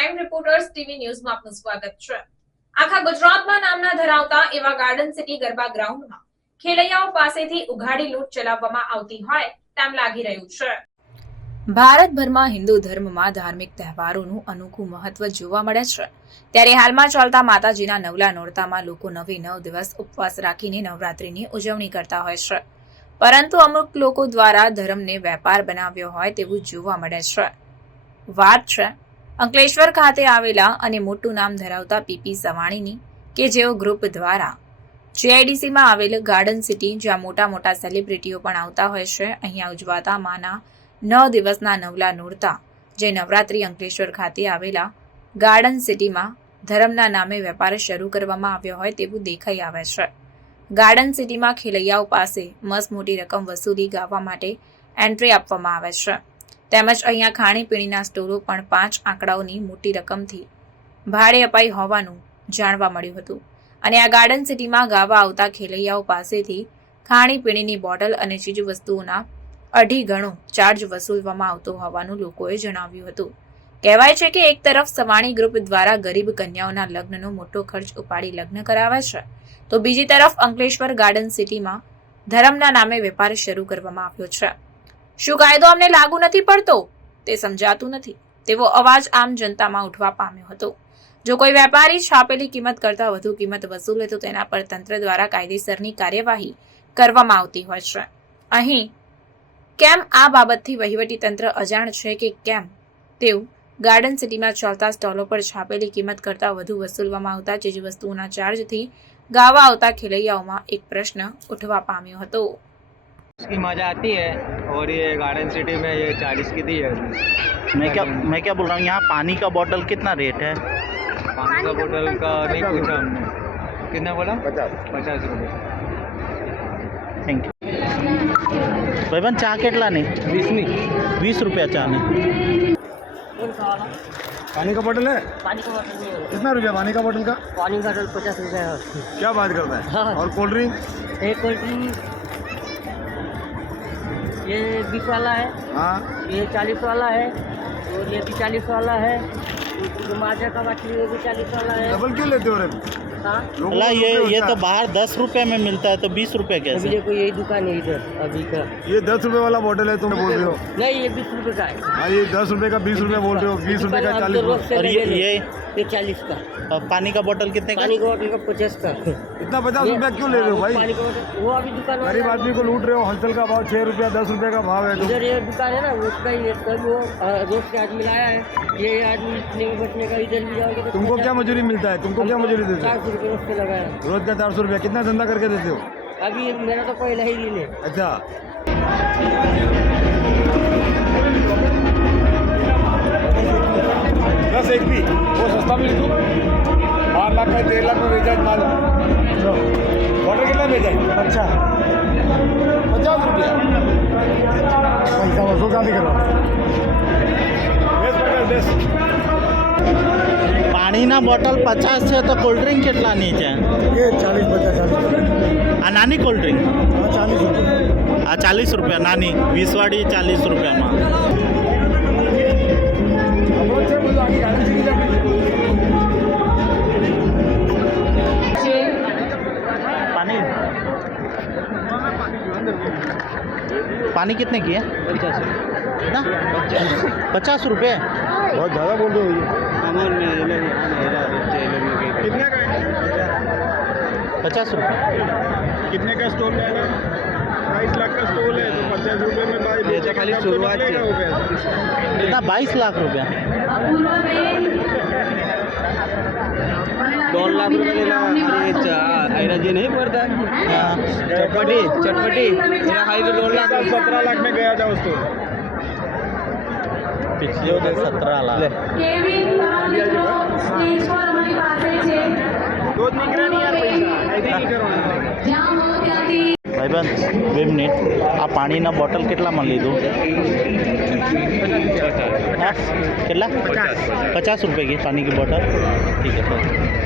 Prime reporters TV ન્યૂઝમાં આપનું સ્વાગત છે। આખા ગુજરાતમાં નામના ધરાવતા એવા ગાર્ડન સિટી ગરબા ગ્રાઉન્ડમાં ખેલૈયાઓ પાસેથી ઉઘાડી લૂંટ ચલાવવામાં આવતી હોય તેમ લાગી રહ્યું છે। ભારતભરમાં હિન્દુ ધર્મમાં ધાર્મિક તહેવારોનું અનોખું મહત્વ જોવા મળે છે, ત્યારે હાલમાં ચાલતા માતાજીના નવલા નોરતામાં લોકો 9 દિવસ ઉપવાસ રાખીને નવરાત્રીની ઉજવણી કરતા હોય છે, પરંતુ અમુક લોકો દ્વારા ધર્મને વેપાર બનાવ્યો હોય તેવું જોવા મળે છે। વાત છે અંકલેશ્વર ખાતે આવેલા અને મોટું નામ ધરાવતા પીપી સવાણીની, કે જેઓ ગ્રુપ દ્વારા જીઆઈડીસીમાં આવેલ ગાર્ડન સિટી, જ્યાં મોટા મોટા સેલિબ્રિટીઓ પણ આવતા હોય છે, અહીંયા ઉજવાતા માના 9 દિવસના નવલા નોરતા, જે નવરાત્રી અંકલેશ્વર ખાતે આવેલા ગાર્ડન સિટીમાં ધર્મના નામે વેપાર શરૂ કરવામાં આવ્યો હોય તેવું દેખાઈ આવે છે। ગાર્ડન સિટીમાં ખેલૈયાઓ પાસે મસ્ત મોટી રકમ વસૂલી ગાવા માટે એન્ટ્રી આપવામાં આવે છે, તેમજ અહીંયા ખાણીપીણીના સ્ટોરો પણ 5 આંકડાઓની મોટી રકમથી ભાડે અપાઈ હોવાનું જાણવા મળ્યું હતું, અને આ ગાર્ડન સિટીમાં ગાવા આવતા ખેલૈયાઓ પાસેથી ખાણીપીણીની બોટલ અને ચીજવસ્તુઓના 2.5 ગણો ચાર્જ વસૂલવામાં આવતો હોવાનું લોકોએ જણાવ્યું હતું। કહેવાય છે કે એક તરફ સવાણી ગ્રુપ દ્વારા ગરીબ કન્યાઓના લગ્નનો મોટો ખર્ચ ઉપાડી લગ્ન કરાવે છે, તો બીજી તરફ અંકલેશ્વર ગાર્ડન સિટીમાં ધર્મના નામે વેપાર શરૂ કરવામાં આવ્યો છે। શું કાયદો અમને લાગુ નથી પડતો તે સમજાતું નથી તેવો અવાજ આમ જનતામાં ઉઠવા પામ્યો હતો। જો કોઈ વેપારી છાપેલી કિંમત કરતાં વધુ કિંમત વસૂલે તો તેના પર તંત્ર દ્વારા કાયદેસરની કાર્યવાહી કરવામાં આવતી હોય છે। અહીં કેમ આ બાબતથી વહીવટી તંત્ર અજાણ છે કે કેમ તેવું ગાર્ડન સિટીમાં ચાલતા સ્ટોલો પર છાપેલી કિંમત કરતાં વધુ વસૂલવામાં આવતા ચીજવસ્તુઓના ચાર્જથી ગાવા આવતા ખેલૈયાઓમાં એક પ્રશ્ન ઉઠવા પામ્યો હતો। इसकी मज़ा आती है और ये गार्डन सिटी में ये 40 की दी है। मैं क्या बोल रहा हूँ, यहाँ पानी का बोतल कितना रेट है? पानी का बोतल का नहीं पूछा हमने, कितना बोला? 50 रुपये। Thank you. भाईबंद चા કેટલાની? 20 20 रुपया चા ने। पानी का बोतल है? पानी का बोतल नहीं है। कितना रुपया पानी का बोतल का? पानी का बोतल 50 रुपये है। क्या बात करता है? हाँ। और कोल्ड ड्रिंक? एक कोल्ड ड्रिंक ये 20 वाला है, हाँ। ये 40 वाला है, और ये भी 40 वाला है, जो माजा का बाटली वो भी 40 वाला है। डबल क्यों लेते हो रे? हाँ, लोगों अला को ये रुपये ये होता तो है। बाहर 10 रुपए में मिलता है, तो 20 रुपए अभी कैसे? देखो यही दुकान है इधर अभी का। ये 10 रुपए वाला बोतल है तुम बोल रहे हो? नहीं, ये 20 रुपये का है। हाँ, ये 10 रुपए का 20 रुपए बोल रहे हो, 20 रुपए का 40 रोज रुपए। से और लगे ले। ये ये 40 का। पानी का बोतल कितने का? पानी का बोतल का 50 का। इतना 50 रुपया क्यों ले रहे हो भाई? पानी का बोतल वो अभी दुकान वाला गरीब आदमी को लूट रहे हो। होलसेल का भाव 6 रुपया 10 रुपए का भाव है तुम। इधर ये दुकान है ना, उसका ही सब वो रोज के आदमी लाया है। ये आदमी इतने में बचने का, इधर भी जाओगे तो तुमको क्या मजूरी मिलता है? तुमको क्या मजूरी देते हो? 400 रुपये रोज से लगाया। रोज का 400 रुपया। कितना धंधा करके देते हो? अभी मेरा तो पहला ही दिन है। अच्छा, दस एक भी वो सस्ता मिल तू 12 लाख में 13 लाख में बेचा है माल। ऑर्डर कितना बेचा है? 50 रुपया। पैसा वसूल का नहीं कर रहा। बेस्ट પાણીના બોટલ 50 છે, તો કોલ્ડ ડ્રિંક કેટલાની છે? ये 40 50 આ નાની કોલ્ડ ડ્રિંક 40 रुपये। આ 40 રૂપિયા નાની, 20 વાળી 40 રૂપિયામાં। पानी पानी कितने की है? 50 ना 50 रुपये। बहुत ज़्यादा बोल रहे हो ये। अमूल में कितने का है? 50 रुपये। कितने का स्टॉल है? 22 लाख का स्टॉल है तो 50 रुपये में भाई ये तो खाली शुरुआत है। कितना? 22 लाख रुपया। 2 लाख रुपये ऐरा जी नहीं पड़ता है। हाँ। चटपटी मेरा खाली तो 2 लाख 17 लाख में गया था उस स्टॉल। पिछले 17 लाख। रोज निकला नहीं यार पैसा, ऐसे ही करवाना। ભાઈબંધ 2 મિનિટ, આ પાણીના બોટલ કેટલામાં લીધું? હા કેટલા? 50 रुपये की पानी की बोतल। ठीक है सर।